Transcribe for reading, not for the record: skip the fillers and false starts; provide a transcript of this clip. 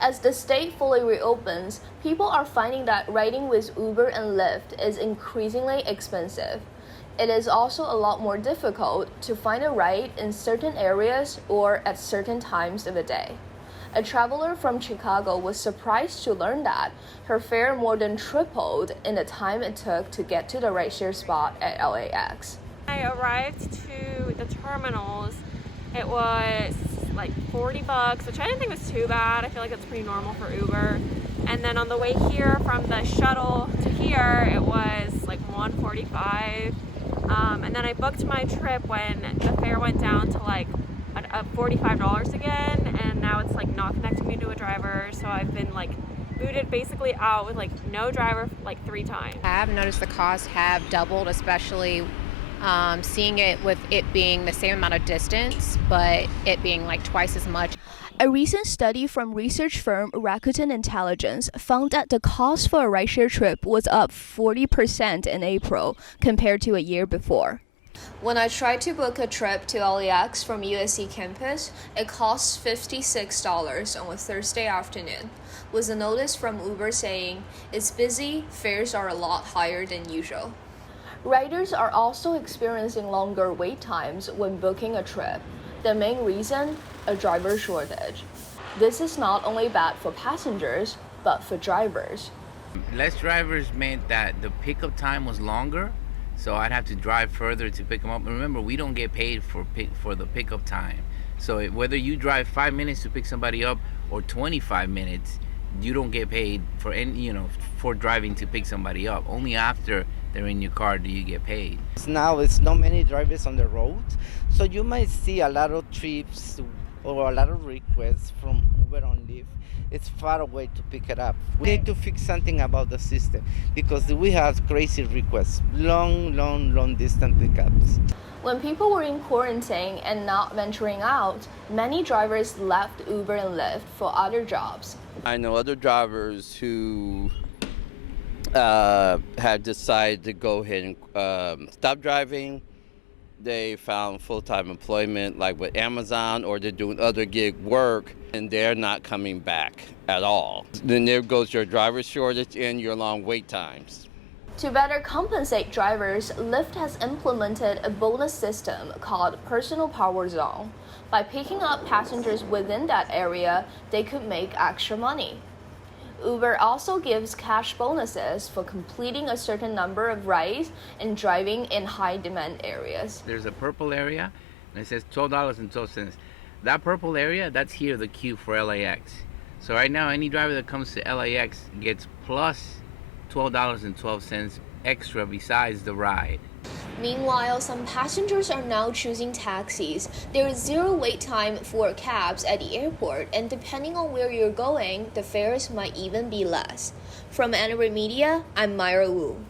As the state fully reopens, people are finding that riding with Uber and Lyft is increasingly expensive. It is also a lot more difficult to find a ride in certain areas or at certain times of the day. A traveler from Chicago was surprised to learn that her fare more than tripled in the time it took to get to the rideshare spot at LAX. I arrived to the terminals. It was like $40, which I didn't think was too bad. I feel like that's pretty normal for Uber. And then on the way here from the shuttle to here, it was like $145. And then I booked my trip when the fare went down to like $45 again, and now it's like not connecting me to a driver. So I've been like booted basically out with like no driver like 3 times. I have noticed the costs have doubled, especially seeing it with it being the same amount of distance, but it being like twice as much. A recent study from research firm Rakuten Intelligence found that the cost for a rideshare trip was up 40% in April compared to a year before. When I tried to book a trip to LAX from USC campus, it costs $56 on a Thursday afternoon, with a notice from Uber saying, "It's busy, fares are a lot higher than usual." Riders are also experiencing longer wait times when booking a trip. The main reason? A driver shortage. This is not only bad for passengers, but for drivers. Less drivers meant that the pickup time was longer, so I'd have to drive further to pick them up. And remember, we don't get paid for the pickup time. So whether you drive 5 minutes to pick somebody up or 25 minutes, you don't get paid for for driving to pick somebody up. Only after they're in your car do you get paid. Now it's not many drivers on the road, so you might see a lot of trips or a lot of requests from Uber and Lyft. It's far away to pick it up. We need to fix something about the system because we have crazy requests, long distance pickups. When people were in quarantine and not venturing out, many drivers left Uber and Lyft for other jobs. I know other drivers who have decided to go ahead and stop driving. They found full-time employment like with Amazon, or they're doing other gig work and they're not coming back at all. Then there goes your driver shortage and your long wait times. To better compensate drivers, Lyft has implemented a bonus system called Personal Power Zone. By picking up passengers within that area, they could make extra money. Uber also gives cash bonuses for completing a certain number of rides and driving in high-demand areas. There's a purple area, and it says $12.12. That purple area, that's here the queue for LAX. So right now, any driver that comes to LAX gets plus $12.12 extra besides the ride. Meanwhile, some passengers are now choosing taxis. There is zero wait time for cabs at the airport, and depending on where you're going, the fares might even be less. From Annenberg Media, I'm MYRA Wu.